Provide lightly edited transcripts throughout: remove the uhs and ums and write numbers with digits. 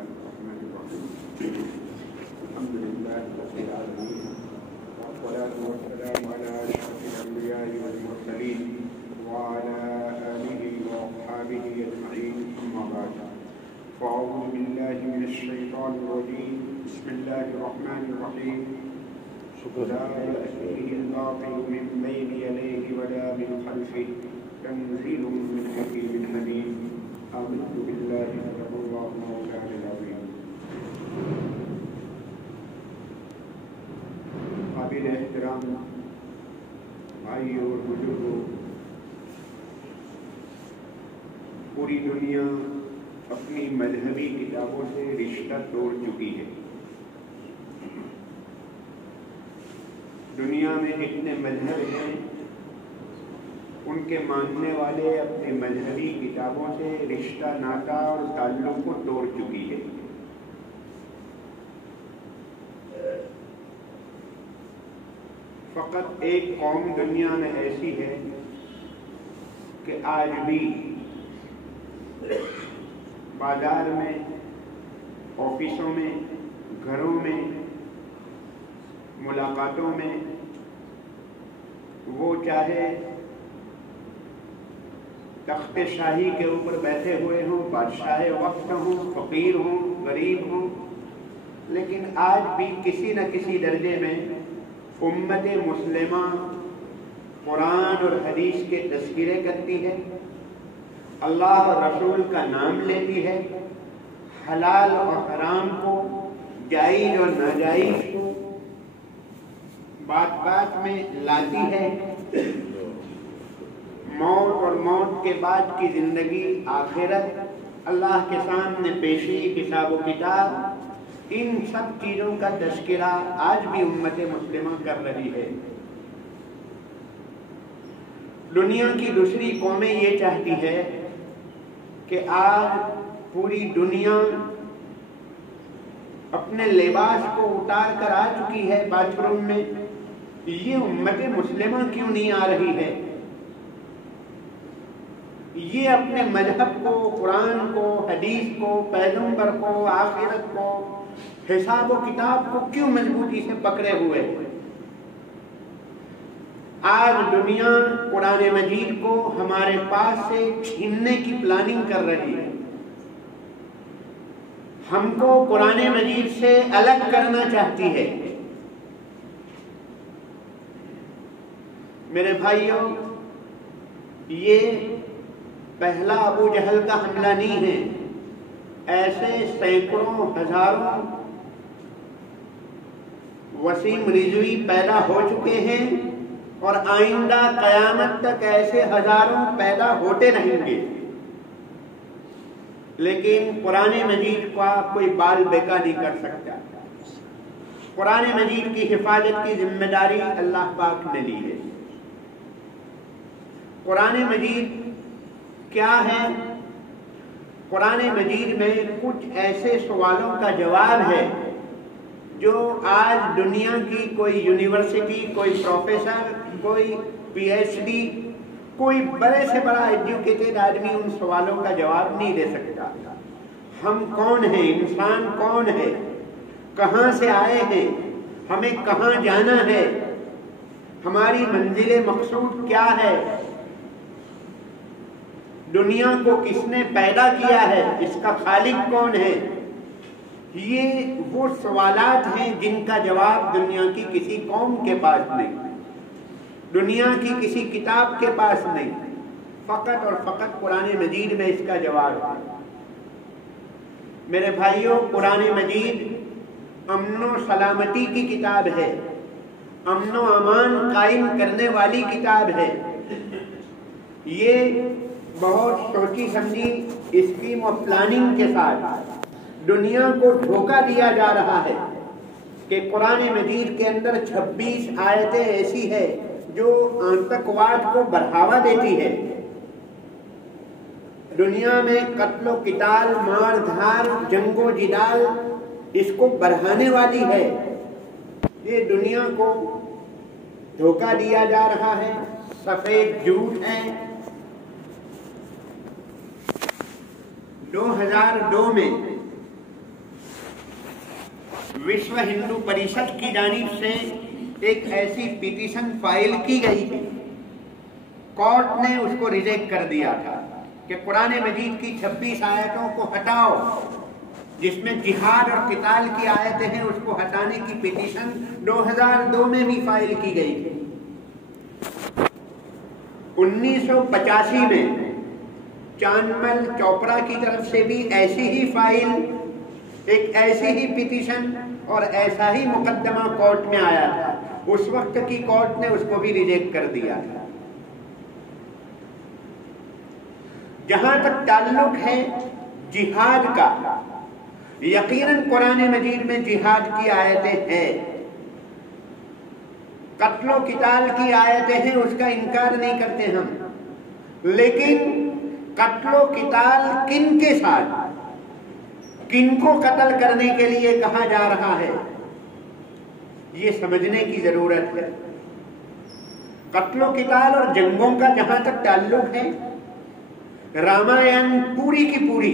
बिस्मिल्लाहिर्रहमानिर्रहीम। अल्हम्दुलिल्लाहि रब्बिल आलमीन वस्सलातु वस्सलामु अला अशरफिल अंबिया'i वल मुरसलीन व अला आलिहि व अस्हाबिहि अजमईन, अम्मा बाद। फ़अऊज़ु बिल्लाहि मिनश शैतानिर रजीम। बिस्मिल्लाहिर्रहमानिर्रहीम। ला यअतीहिल बातिलु मिन बैनि यदैहि वला मिन खल्फिहि तंज़ीलुम मिन हकीमिन हमीद। आमनतु बिल्लाहि सदक़ल्लाहु मौलानाल अज़ीम। काबिल एहतराम भाइयों और बुजुर्गों, पूरी दुनिया अपनी मजहबी किताबों से रिश्ता तोड़ चुकी है। दुनिया में जितने मजहब हैं उनके मानने वाले अपने मजहबी किताबों से रिश्ता, नाता और ताल्लुक को तोड़ चुकी है। फकत एक कौम दुनिया में ऐसी है कि आज भी बाजार में, ऑफिसों में, घरों में, मुलाकातों में वो चाहे तख्ते शाही के ऊपर बैठे हुए हों, बादशाह वक्त हों, फकीर हों, गरीब हों, लेकिन आज भी किसी न किसी दर्जे में उम्मत मुस्लिमा कुरान और हदीस के तज़किरे करती है, अल्लाह और रसूल का नाम लेती है, हलाल और हराम को, जायज़ और नाजायज़ को बात बात में लाती है। मौत और मौत के बाद की जिंदगी, आखिरत, अल्लाह के सामने पेशी, हिसाब व किताब, इन सब चीजों का तज़किरा आज भी उम्मत मुस्लिमा कर रही है। दुनिया की दूसरी कौमें ये चाहती है कि आज पूरी दुनिया अपने लिबास को उतार कर आ चुकी है बाथरूम में, ये उम्मत मुस्लिमा क्यों नहीं आ रही है? ये अपने मजहब को, कुरान को, हदीस को, पैगंबर को, आखिरत को, हिसाब व किताब को क्यों मजबूती से पकड़े हुए? आज दुनिया कुरान मजीद को हमारे पास से छीनने की प्लानिंग कर रही है। हमको कुरान मजीद से अलग करना चाहती है। मेरे भाइयों, ये पहला अबू जहल का हमला नहीं है। ऐसे सैकड़ों, हजारों वसीम रिजवी पैदा हो चुके हैं और आइंदा कयामत तक ऐसे हजारों पैदा होते रहेंगे, लेकिन कुरान मजीद का कोई बाल बेका नहीं कर सकता। कुरान मजीद की हिफाजत की जिम्मेदारी अल्लाह पाक ने ली है। कुरान मजीद क्या है? कुरान मजीद में कुछ ऐसे सवालों का जवाब है जो आज दुनिया की कोई यूनिवर्सिटी, कोई प्रोफेसर, कोई पीएचडी, कोई बड़े से बड़ा एजुकेटेड आदमी उन सवालों का जवाब नहीं दे सकता। हम कौन हैं? इंसान कौन है? कहाँ से आए हैं? हमें कहाँ जाना है? हमारी मंजिल मकसूद क्या है? दुनिया को किसने पैदा किया है? इसका खालिक कौन है? ये वो सवालात हैं जिनका जवाब दुनिया की किसी कौम के पास नहीं, दुनिया की किसी किताब के पास नहीं। फकत और फकत कुरान मजीद में इसका जवाब है। मेरे भाइयों, कुरान मजीद अमनो सलामती की किताब है, अमनो अमान कायम करने वाली किताब है। ये बहुत सोची समझी स्कीम और प्लानिंग के साथ दुनिया को धोखा दिया जा रहा है कि कुरान मजीद के अंदर 26 आयतें ऐसी है जो आतंकवाद को बढ़ावा देती है। दुनिया में कत्लो किताल, मार धार, जंगो जिदाल इसको बढ़ाने वाली है। ये दुनिया को धोखा दिया जा रहा है, सफेद झूठ है। 2002 में विश्व हिंदू परिषद की जानिब से एक ऐसी पिटीशन फाइल की गई थी, कोर्ट ने उसको रिजेक्ट कर दिया था कि कुरान मजीद की 26 आयतों को हटाओ, जिसमें जिहाद और किताल की आयतें हैं उसको हटाने की पिटीशन 2002 में भी फाइल की गई थी। 1985 में चांदमल चोपड़ा की तरफ से भी ऐसी ही फाइल, एक ऐसी ही पिटीशन और ऐसा ही मुकदमा कोर्ट में आया था। उस वक्त की कोर्ट ने उसको भी रिजेक्ट कर दिया था। जहां तक ताल्लुक है जिहाद का, यकीनन कुरान मजीद में जिहाद की आयतें हैं, कत्लो किताल की आयतें हैं, उसका इनकार नहीं करते हम, लेकिन कत्लो किताल किन के साथ, किनको कत्ल करने के लिए कहा जा रहा है, ये समझने की जरूरत है। कत्लो किताल और जंगों का जहां तक ताल्लुक है, रामायण पूरी की पूरी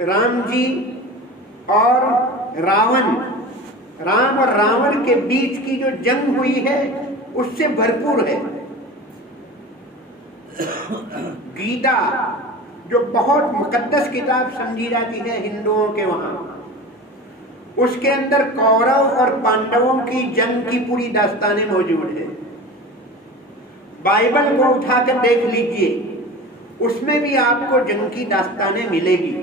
राम जी और रावण, राम और रावण के बीच की जो जंग हुई है उससे भरपूर है। गीता जो बहुत मुकद्दस किताब समझी जाती है हिंदुओं के वहां, उसके अंदर कौरव और पांडवों की जंग की पूरी दास्तानें मौजूद है। बाइबल को उठाकर देख लीजिए, उसमें भी आपको जंग की दास्तानें मिलेगी।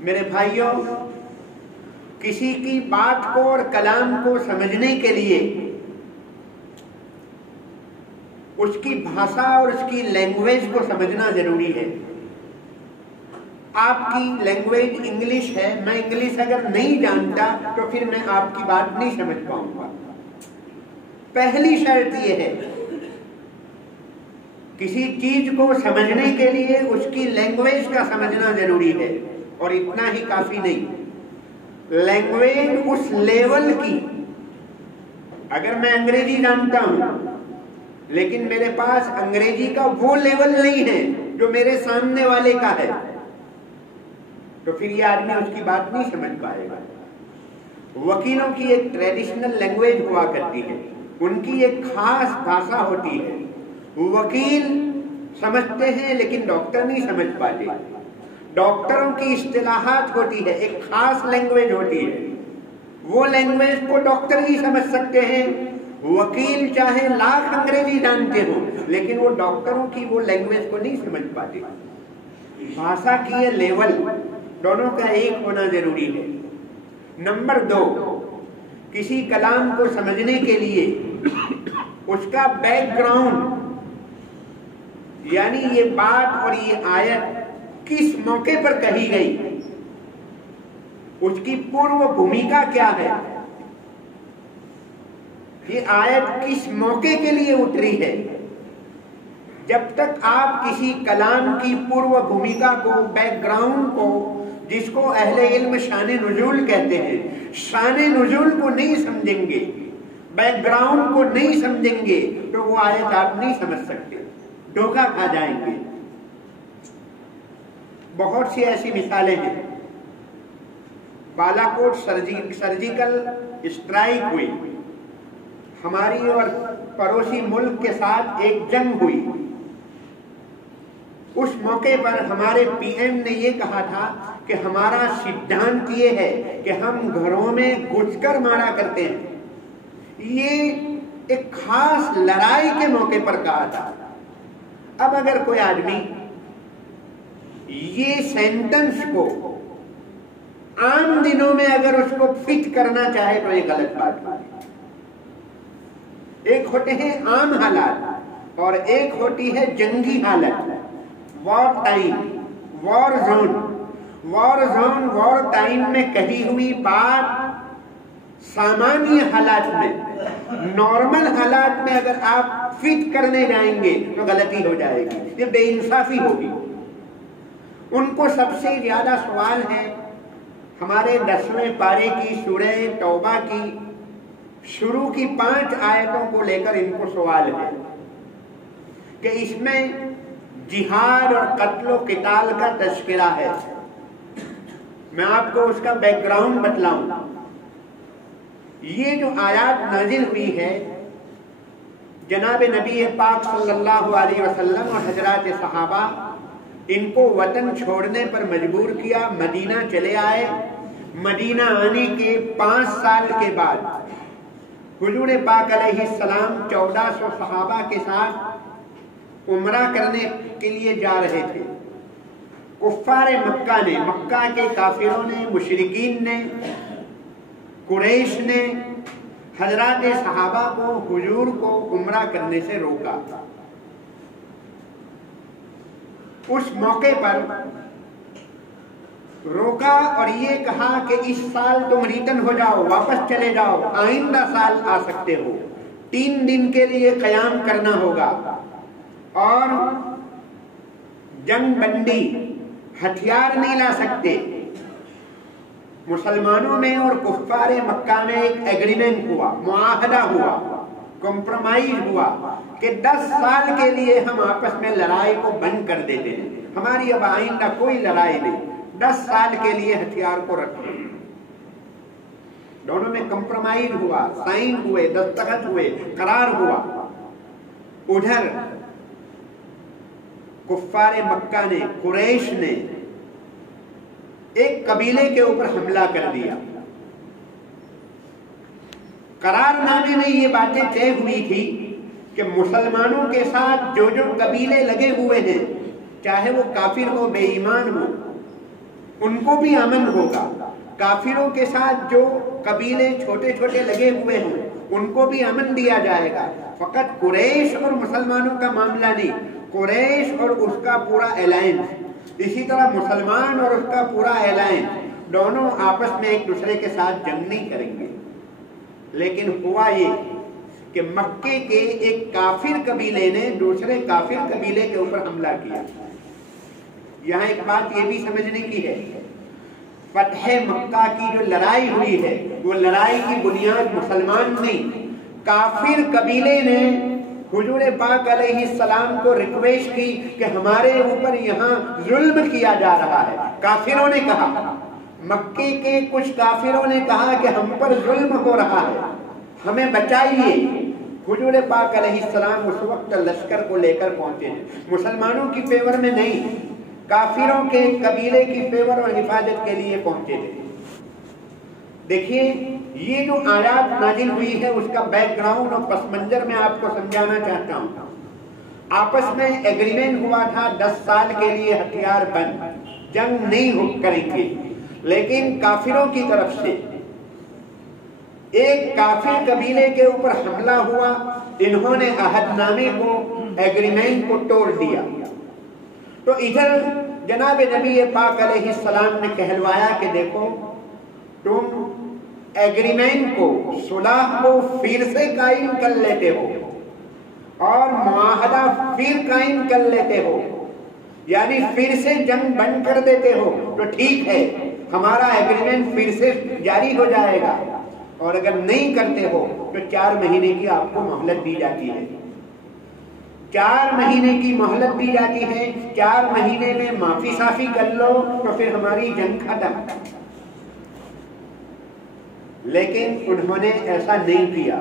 मेरे भाइयों, किसी की बात को और कलाम को समझने के लिए उसकी भाषा और उसकी लैंग्वेज को समझना जरूरी है। आपकी लैंग्वेज इंग्लिश है, मैं इंग्लिश अगर नहीं जानता तो फिर मैं आपकी बात नहीं समझ पाऊंगा। पहली शर्त यह है, किसी चीज को समझने के लिए उसकी लैंग्वेज का समझना जरूरी है, और इतना ही काफी नहीं, लैंग्वेज उस लेवल की। अगर मैं अंग्रेजी जानता हूं लेकिन मेरे पास अंग्रेजी का वो लेवल नहीं है जो मेरे सामने वाले का है, तो फिर ये आदमी उसकी बात नहीं समझ पाएगा। वकीलों की एक ट्रेडिशनल लैंग्वेज हुआ करती है, उनकी एक खास भाषा होती है। वकील समझते हैं लेकिन डॉक्टर नहीं समझ पाते। डॉक्टरों की इस्तिलाहात होती है, एक खास लैंग्वेज होती है, वो लैंग्वेज को डॉक्टर ही समझ सकते हैं। वकील चाहे लाख अंग्रेजी जानते हो लेकिन वो डॉक्टरों की वो लैंग्वेज को नहीं समझ पाते। भाषा की ये लेवल दोनों का एक होना जरूरी है। नंबर 2, किसी कलाम को समझने के लिए उसका बैकग्राउंड, यानी ये बात और ये आयत किस मौके पर कही गई, उसकी पूर्व भूमिका क्या है, ये आयत किस मौके के लिए उतरी है। जब तक आप किसी कलाम की पूर्व भूमिका को, बैकग्राउंड को, जिसको अहले इल्म शान नुज़ूल कहते हैं, शान नुज़ूल को नहीं समझेंगे, बैकग्राउंड को नहीं समझेंगे, तो वो आयत आप नहीं समझ सकते, धोखा खा जाएंगे। बहुत सी ऐसी मिसालें हैं। बालाकोट सर्जिकल स्ट्राइक हुई, हमारी और पड़ोसी मुल्क के साथ एक जंग हुई। उस मौके पर हमारे पीएम ने ये कहा था कि हमारा सिद्धांत ये है कि हम घरों में घुसकर मारा करते हैं। ये एक खास लड़ाई के मौके पर कहा था। अब अगर कोई आदमी ये सेंटेंस को आम दिनों में अगर उसको फिट करना चाहे तो ये गलत बात है। एक होते हैं आम हालात और एक होती है जंगी हालत, war time, war zone. War zone, war time में कही हुई बात सामान्य हालात में, नॉर्मल हालात में अगर आप फिट करने जाएंगे तो गलती हो जाएगी, ये बेइंसाफी होगी। उनको सबसे ज्यादा सवाल है हमारे 10वें पारे की सूरह तौबा की शुरू की 5 आयतों को लेकर इनको सवाल है कि इसमें जिहाद और कत्लो किताल का तस्करा है। मैं आपको उसका बैकग्राउंड बतलाऊं। ये जो आयत नाजिल हुई है, जनाब नबी पाक सल्लल्लाहु अलैहि वसल्लम और हजरात सहाबा इनको वतन छोड़ने पर मजबूर किया, मदीना चले आए। मदीना आने के 5 साल के बाद हुजूर पाक अलैहिस्सलाम 1400 सहाबा के साथ उम्रा करने के लिए जा रहे थे। कुफ्फार मक्का ने, मक्का के काफिरों ने, मुशरिकीन ने, कुरैश ने हजरात सहाबा को, हुजूर को उम्रा करने से रोका। उस मौके पर रोका और ये कहा कि इस साल तुम रिटर्न हो जाओ, वापस चले जाओ, आइंदा साल आ सकते हो। 3 दिन के लिए क़याम करना होगा और जंग बंदी, हथियार नहीं ला सकते। मुसलमानों में और कुफ्फार मक्का में एक एग्रीमेंट हुआ, मुआहदा हुआ, कॉम्प्रोमाइज हुआ कि 10 साल के लिए हम आपस में लड़ाई को बंद कर देते हैं, हमारी अब आइंदा कोई लड़ाई नहीं, 10 साल के लिए हथियार को रखें। दोनों में कॉम्प्रोमाइज हुआ, साइन हुए, दस्तखत हुए, करार हुआ। उधर कुफ्फार मक्का ने, कुरैश ने एक कबीले के ऊपर हमला कर दिया। करारनामे में ये बातें तय हुई थी कि मुसलमानों के साथ जो जो कबीले लगे हुए हैं, चाहे वो काफिर हो, बेईमान हो, उनको भी अमन होगा। काफिरों के साथ जो कबीले छोटे छोटे लगे हुए हैं, उनको भी अमन दिया जाएगा। फकत कुरैश और मुसलमानों का मामला नहीं, कुरैश और उसका पूरा अलायंस, इसी तरह मुसलमान और उसका पूरा अलायंस, दोनों आपस में एक दूसरे के साथ जंग नहीं करेंगे। लेकिन हुआ ये कि मक्के के एक काफिर कबीले ने दूसरे काफिर कबीले के ऊपर हमला किया। यहाँ एक बात ये भी समझने की है, फतह मक्का की जो लड़ाई हुई है, वो लड़ाई की बुनियाद मुसलमान नहीं, काफिर कबीले ने हुजूर पाक अलैहिस्सलाम को रिक्वेस्ट की कि हमारे ऊपर यहाँ जुल्म किया जा रहा है। काफिरों ने कहा, मक्के के कुछ काफिरों ने कहा कि हम पर जुल्म हो रहा है, हमें बचाइए। हुजूर पाक अलैहिस्सलाम उस वक्त लश्कर को लेकर पहुंचे हैं, मुसलमानों की फेवर में नहीं, काफिरों के कबीले की फेवर और हिफाजत के लिए पहुंचे थे। देखिए, ये जो आयत नाजिल हुई है उसका बैकग्राउंड और पस मंजर मैं आपको समझाना चाहता हूँ। आपस में एग्रीमेंट हुआ था 10 साल के लिए हथियार बंद, जंग नहीं करेंगे। लेकिन काफिरों की तरफ से एक काफिर कबीले के ऊपर हमला हुआ, इन्होंने अहदनामे को, एग्रीमेंट को तोड़ दिया। तो इधर जनाब नबी पाक अलैहिस्सलाम ने कहलवाया कि देखो, तुम एग्रीमेंट को, सुलह को फिर से कायम कर लेते हो और मुआहदा फिर कायम कर लेते हो, यानी फिर से जंग बंद कर देते हो, तो ठीक है, हमारा एग्रीमेंट फिर से जारी हो जाएगा। और अगर नहीं करते हो तो 4 महीने की आपको मोहलत दी जाती है। 4 महीने की मोहलत दी जाती है। 4 महीने में माफी साफी कर लो तो फिर हमारी जंग खत्म। लेकिन उन्होंने ऐसा नहीं किया,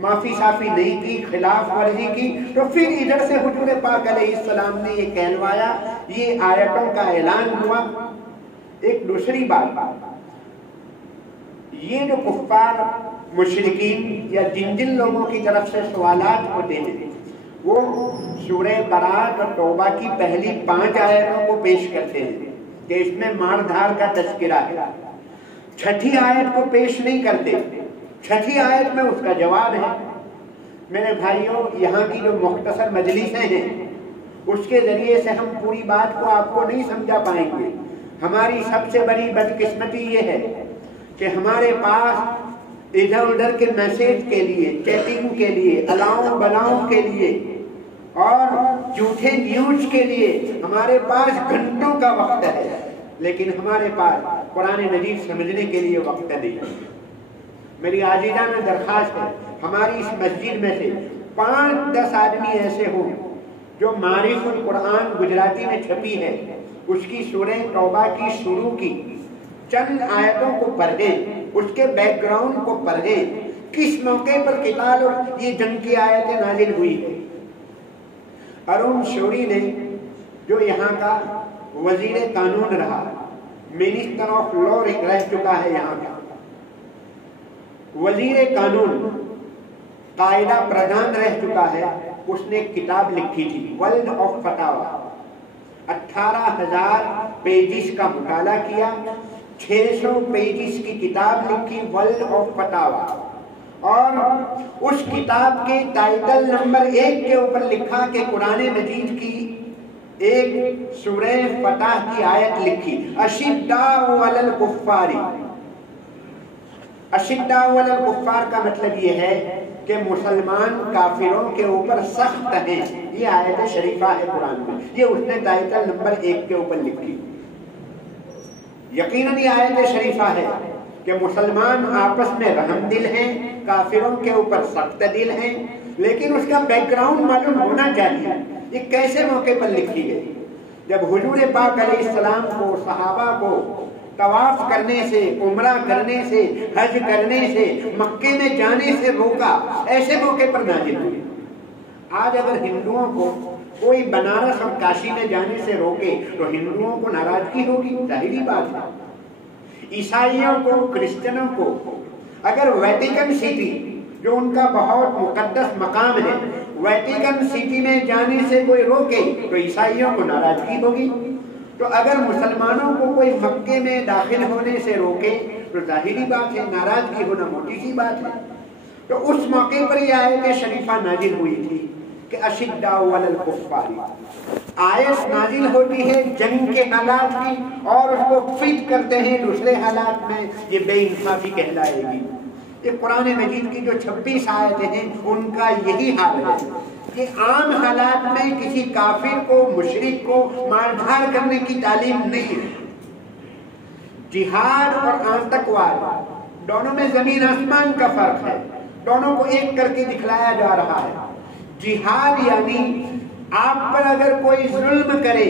माफी साफी नहीं की, खिलाफ वर्जी की। तो फिर इधर से हुजूर पाक अलैहिस्सलाम ने ये कहलवाया, ये आयतों का ऐलान हुआ। एक दूसरी बात, ये जो कुफ्फार, मुशरिकीन या जिन जिन लोगों की तरफ से सवालात होते हैं, वो सूरह बरात और तौबा की पहली 5 आयतों को पेश करते हैं कि इसमें मार धार का तज़किरा है। 6ठी आयत को पेश नहीं करते। 6ठी आयत में उसका जवाब है। मेरे भाइयों, यहाँ की जो मुख्तसर मजलिसें हैं, उसके जरिए से हम पूरी बात को आपको नहीं समझा पाएंगे। हमारी सबसे बड़ी बदकिस्मती ये है कि हमारे पास इधर उधर के मैसेज के लिए, चैटिंग के लिए, अलाउ बलाओं के लिए और झूठे न्यूज के लिए हमारे पास घंटों का वक्त है, लेकिन हमारे पास कुरान मजीद समझने के लिए वक्त नहीं। मेरी आजीज़ाना दरखास्त है, हमारी इस मस्जिद में से 5-10 आदमी ऐसे हों जो मारिफुल कुरान गुजराती में छपी है, उसकी सूरह तौबा की शुरू की चंद आयतों को पढ़े, उसके बैकग्राउंड को पढ़े, किस मौके पर किताल और ये जंग की आयतें नाजिल हुई है। अरुण शौरी ने, जो यहाँ का वजीर कानून रहा, मिनिस्टर ऑफ लॉ रह चुका है, यहाँ का वजीर कानून, कायदा प्रधान रह चुका है, उसने एक किताब लिखी थी वर्ल्ड ऑफ फतावा। 18,000 पेजिस का मुताला किया, 600 पेजिस की किताब लिखी वर्ल्ड ऑफ फतावा, और उस किताब के टाइटल नंबर 1 के ऊपर लिखा कि कुरान मजीद की एक सूरह फतह की आयत लिखी, अशिद्दाउ अलल कुफ्फारी। अशिद्दाउ अलल कुफ्फार का मतलब ये है कि मुसलमान काफिरों के ऊपर सख्त हैं। ये आयत शरीफा है कुरान में, ये उसने टाइटल नंबर 1 के ऊपर लिखी। यकीनन ये आयत शरीफा है कि मुसलमान आपस में रहमदिल हैं, काफिरों के ऊपर सख्त दिल हैं, लेकिन उसका बैकग्राउंड मालूम होना चाहिए। ये कैसे मौके पर लिखी गई? जब हुजूर पाक अलैहिस्सलाम को, सहाबा को तवाफ करने से, उम्रा करने से, हज करने से, मक्के में जाने से रोका, ऐसे मौके पर नाजिल हुई। आज अगर हिंदुओं को कोई बनारस और काशी में जाने से रोके तो हिंदुओं को नाराजगी होगी, जाहिर बात है। ईसाइयों को, क्रिश्चियनों को अगर वेटिकन सिटी, जो उनका बहुत मुकद्दस मकाम है, वेटिकन सिटी में जाने से कोई रोके तो ईसाइयों को नाराजगी होगी। तो अगर मुसलमानों को कोई मक्के में दाखिल होने से रोके तो जाहिरी बात है, नाराजगी होना मोटी सी बात है। तो उस मौके पर यह आयत शरीफा नाजिल हुई थी कि अशिद्दाउ अलल कुफ्फारी। आयत नाजिल होती है जंग के हालात की और उसको फिट करते हैं दूसरे हालात में, ये बेइंसाफी कहलाएगी। ये कुरान मजीद की जो 26 आयतें हैं उनका यही हाल है कि आम हालात में किसी काफिर को, मुशरिक को मारधार करने की तालीम नहीं है। जिहाद और आतंकवाद दोनों में जमीन आसमान का फर्क है, दोनों को एक करके दिखलाया जा रहा है। जिहाद यानी आप पर अगर कोई जुल्म करे,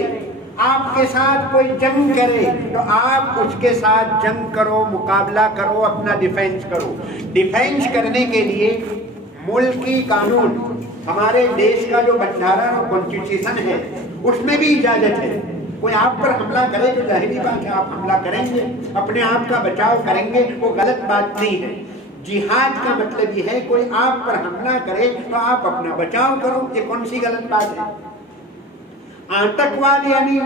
आपके साथ कोई जंग करे तो आप उसके साथ जंग करो, मुकाबला करो, अपना डिफेंस करो। डिफेंस करने के लिए मुल्की कानून, हमारे देश का जो बंधारण और कॉन्स्टिट्यूशन है उसमें भी इजाजत है। कोई आप पर हमला करे तो जाहिर बात है आप हमला करेंगे, अपने आप का बचाव करेंगे, वो गलत बात नहीं है। जिहाद का मतलब ये है कोई आप पर हमला करे तो आप अपना बचाव करो, ये कौन सी गलत बात है। आतंकवाद यानी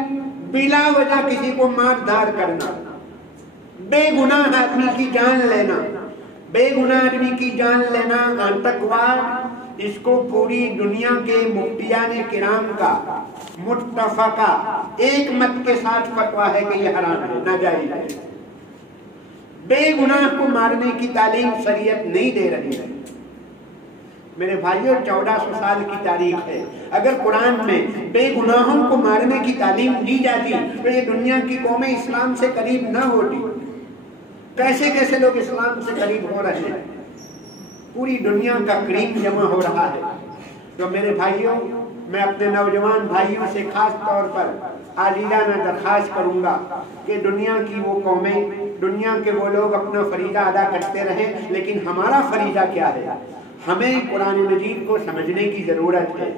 बिला वजह किसी को मार धार करना, बेगुनाह आदमी की जान लेना, बेगुनाह आदमी की जान लेना आतंकवाद। इसको पूरी दुनिया के मुफ्तियाने किराम का मुत्तफका एक मत के साथ फतवा है कि यह हराम है, नाजायज है। बेगुनाह को मारने की तालीम शरीयत नहीं दे रही है। मेरे भाइयों 1400 साल की तारीख है, अगर कुरान में बेगुनाहों को मारने की तालीम दी जाती तो ये दुनिया की कौमें इस्लाम से करीब ना होती। कैसे कैसे लोग इस्लाम से करीब हो रहे हैं, पूरी दुनिया का करीब जमा हो रहा है। तो मेरे भाइयों, मैं अपने नौजवान भाइयों से खास तौर पर आजीजाना दरख्वास्त करूंगा कि दुनिया की वो कौमें, दुनिया के वो लोग अपना फरीजा अदा करते रहें, लेकिन हमारा फरीजा क्या है? हमें कुरान मजीद को समझने की ज़रूरत है।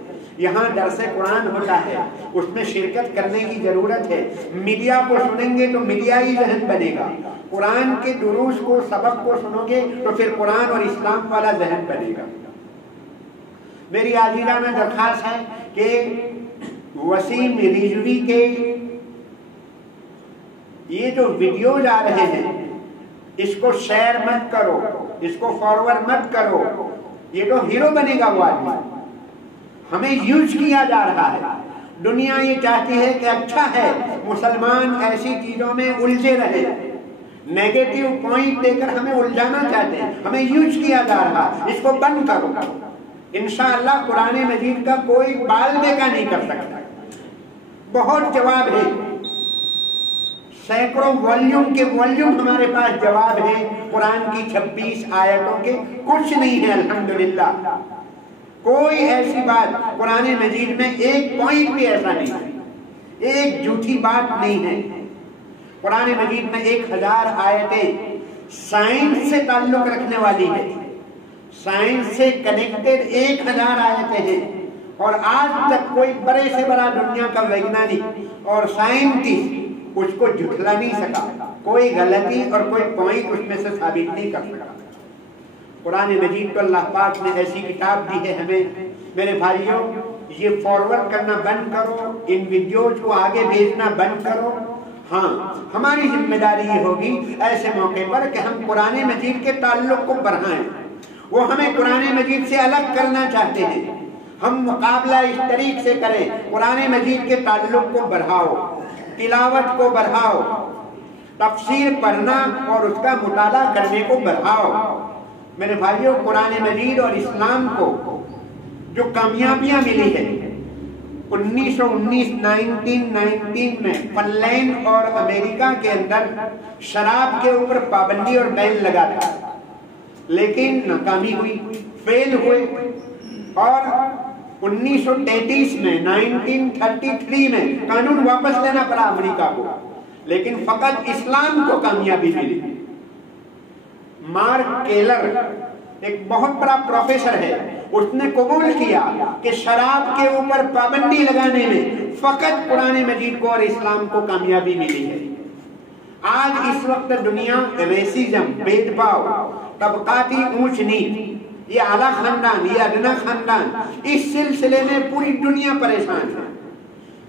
यहाँ दरसे कुरान होता है, उसमें शिरकत करने की ज़रूरत है। मीडिया को सुनेंगे तो मीडिया ही जहन बनेगा, कुरान के दुरूस को, सबक को सुनोगे तो फिर कुरान और इस्लाम वाला जहन बनेगा। मेरी आजीजाना दरख्वास्त है कि वसीम रिजवी के ये जो वीडियोज आ रहे हैं इसको शेयर मत करो, इसको फॉरवर्ड मत करो। ये तो हीरो बनेगा वो आदमी, हमें यूज किया जा रहा है। दुनिया ये चाहती है कि अच्छा है मुसलमान ऐसी चीजों में उलझे रहे, नेगेटिव पॉइंट देकर हमें उलझाना चाहते हैं, हमें यूज किया जा रहा है, इसको बंद करो। इंशाअल्लाह कुरान मजीद का कोई बाल बेका नहीं कर सकता। बहुत जवाब है, सैकड़ों वॉल्यूम के वॉल्यूम हमारे पास जवाब है कुरान की 26 आयतों के, कुछ नहीं है अल्हम्दुलिल्लाह। कोई ऐसी बात कुरान मजीद में एक पॉइंट भी ऐसा नहीं है। एक झूठी बात नहीं है। कुरान मजीद में 1000 आयतें साइंस से ताल्लुक रखने वाली है, साइंस से कनेक्टेड 1000 आयतें हैं। और आज तक कोई बड़े से बड़ा दुनिया का वैज्ञानिक और साइंटिस्ट उसको झुठला नहीं सका, कोई गलती और कोई पॉइंट उसमें से साबित नहीं कर सका। कुरान मजीद तो अल्लाह पाक ने ऐसी किताब दी है हमें, मेरे भाइयों ये फॉरवर्ड करना बंद करो, इन वीडियोज को आगे भेजना बंद करो। हाँ, हमारी जिम्मेदारी ये होगी ऐसे मौके पर कि हम कुरान मजीद के ताल्लुक को बढ़ाएं। वो हमें कुरान मजीद से अलग करना चाहते हैं, हम मुकाबला इस तरीके से करें, कुरान मजीद के ताल्लुक को बढ़ाओ, तिलावत को बढ़ाओ, तफसीर पढ़ना और उसका मुताला करने को बढ़ाओ। मेरे भाइयों, कुरान मजीद और इस्लाम को जो कामयाबियां मिली है 1919 में फिनलैंड और अमेरिका के अंदर शराब के ऊपर पाबंदी और बैन लगा था, लेकिन नाकामी हुई, फेल हुए। और 1933 में 1933 में कानून वापस लेना पड़ा अमेरिका को, लेकिन फकत इस्लाम को कामयाबी मिली। मार्क केलर एक बहुत बड़ा प्रोफेसर है, उसने कबूल किया कि शराब के ऊपर पाबंदी लगाने में फकत कुरान मजीद को और इस्लाम को कामयाबी मिली है। आज इस वक्त दुनिया रेसिज्म, भेदभाव, तबकाती ऊंच नीच, ये आला खानदान, ये अदना खानदान, इस सिलसिले में पूरी दुनिया परेशान है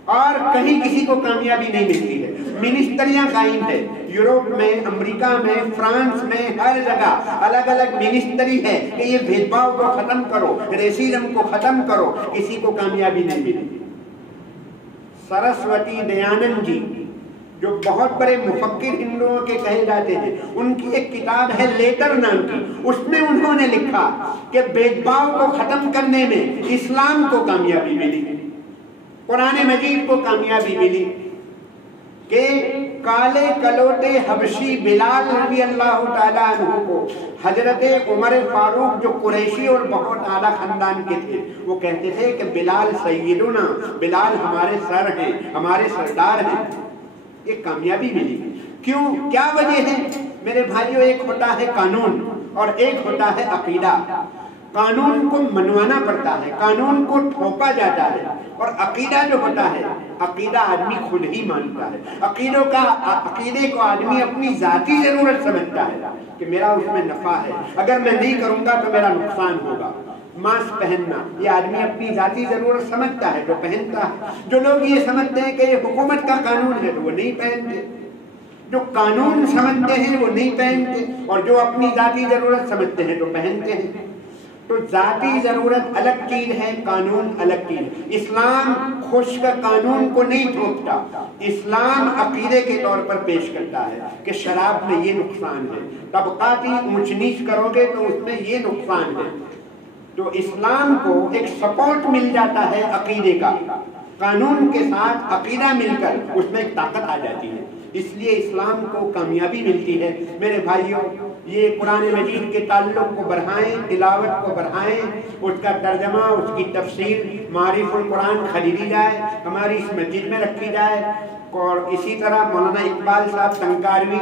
और कहीं किसी को कामयाबी नहीं मिलती है। मिनिस्ट्रियां कायम है, यूरोप में, अमेरिका में, फ्रांस में, हर जगह अलग अलग मिनिस्ट्री है कि ये भेदभाव को खत्म करो, रेसिज्म को खत्म करो, किसी को कामयाबी नहीं मिली। सरस्वती दयानंद जी जो बहुत बड़े मुफक्किर हिंदुओं के कहे जाते हैं, उनकी एक किताब है लेटर नाम की, उसमें उन्होंने लिखा कि भेदभाव को खत्म करने में इस्लाम को कामयाबी मिली, कुरान मजीद को कामयाबी मिली कि काले कलोटे हबशी बिलाल रज़ी अल्लाह ताला अन्हु को हजरत उमर फारूक जो कुरैशी और बहुत आला खानदान के थे, वो कहते थे कि बिलाल सैयदुना, बिलाल हमारे सर हैं, हमारे सरदार हैं। ये कामयाबी मिली। क्यों, क्या वजह है मेरे भाइयों? एक होता है कानून और एक होता है अकीदा। कानून को मनवाना पड़ता है, कानून को थोपा जाता है, और अकीदा जो होता है, अकीदा आदमी खुद ही मानता है। अकीदे को आदमी अपनी जाती जरूरत समझता है कि मेरा उसमें नफा है, अगर मैं नहीं करूंगा तो मेरा नुकसान होगा। मास्क पहनना, ये आदमी अपनी जाती जरूरत समझता है जो पहनता है। जो लोग ये समझते हैं कि ये हुकूमत का कानून है तो वो नहीं पहनते, जो कानून समझते हैं वो नहीं पहनते, और जो अपनी जाती जरूरत समझते हैं तो पहनते हैं। तो जाती जरूरत अलग चीज है, कानून अलग चीज। इस्लाम खुश्क कानून को नहीं थोपता, इस्लाम अकीदे के तौर पर पेश करता है कि शराब में ये नुकसान है, तबकाती ऊंच नीच करोगे तो उसमें ये नुकसान है। तो इस्लाम को एक सपोर्ट मिल जाता है अकीदे का, कानून के साथ अकीदा मिलकर उसमें एक ताकत आ जाती है, इसलिए इस्लाम को कामयाबी मिलती है। मेरे भाइयों, ये कुरान मजीद के ताल्लुक को बढ़ाएं, तिलावत को बढ़ाएं, उसका तर्जमा, उसकी तफसीर, मारिफुल कुरान खरीदी जाए, हमारी इस मस्जिद में रखी जाए। और इसी तरह मौलाना इकबाल साहब तंकारवी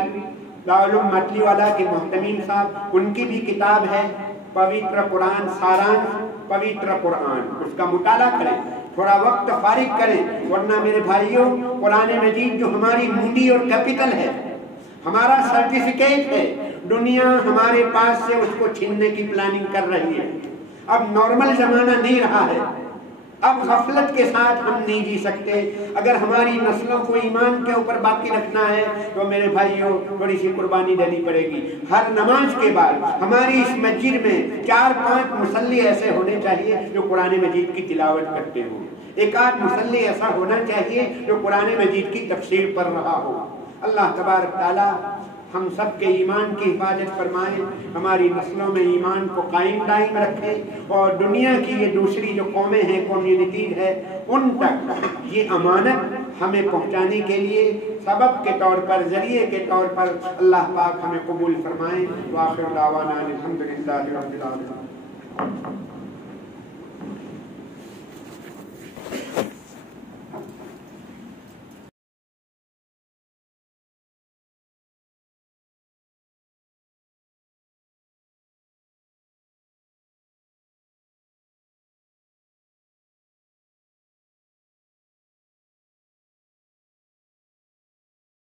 दारुल मतली वाला के मोहतमीम साहब, उनकी भी किताब है पवित्र कुरान सारांश, पवित्र कुरान, उसका मुताला करें, थोड़ा वक्त फारिग करें। वरना मेरे भाइयों, कुरान मजीद जो हमारी मुंडी और कैपिटल है, हमारा सर्टिफिकेट है, दुनिया हमारे पास से उसको छीनने की प्लानिंग कर रही है। अब नॉर्मल जमाना नहीं रहा है, अब गफलत के साथ हम नहीं जी सकते। अगर हमारी नस्लों को ईमान के ऊपर बाकी रखना है तो मेरे भाइयों थोड़ी सी कुर्बानी देनी पड़ेगी। हर नमाज के बाद हमारी इस मस्जिद में 4-5 मुसल्ली ऐसे होने चाहिए जो कुरान मजीद की तिलावत करते हो, एक आध मुसल्ली ऐसा होना चाहिए जो कुरान मजीद की तफसीर पढ़ रहा हो। अल्लाह तबारक ताला हम सब के ईमान की हिफाजत फरमाए, हमारी नस्लों में ईमान को कायम दायम रखे, और दुनिया की ये दूसरी जो कौमें हैं, कम्युनिटीज है, उन तक ये अमानत हमें पहुंचाने के लिए सबब के तौर पर, जरिए के तौर पर अल्लाह पाक हमें कबूल फरमाए। वाखिर दावाना अल्हम्दुलिल्लाहि रब्बिल आलमीन।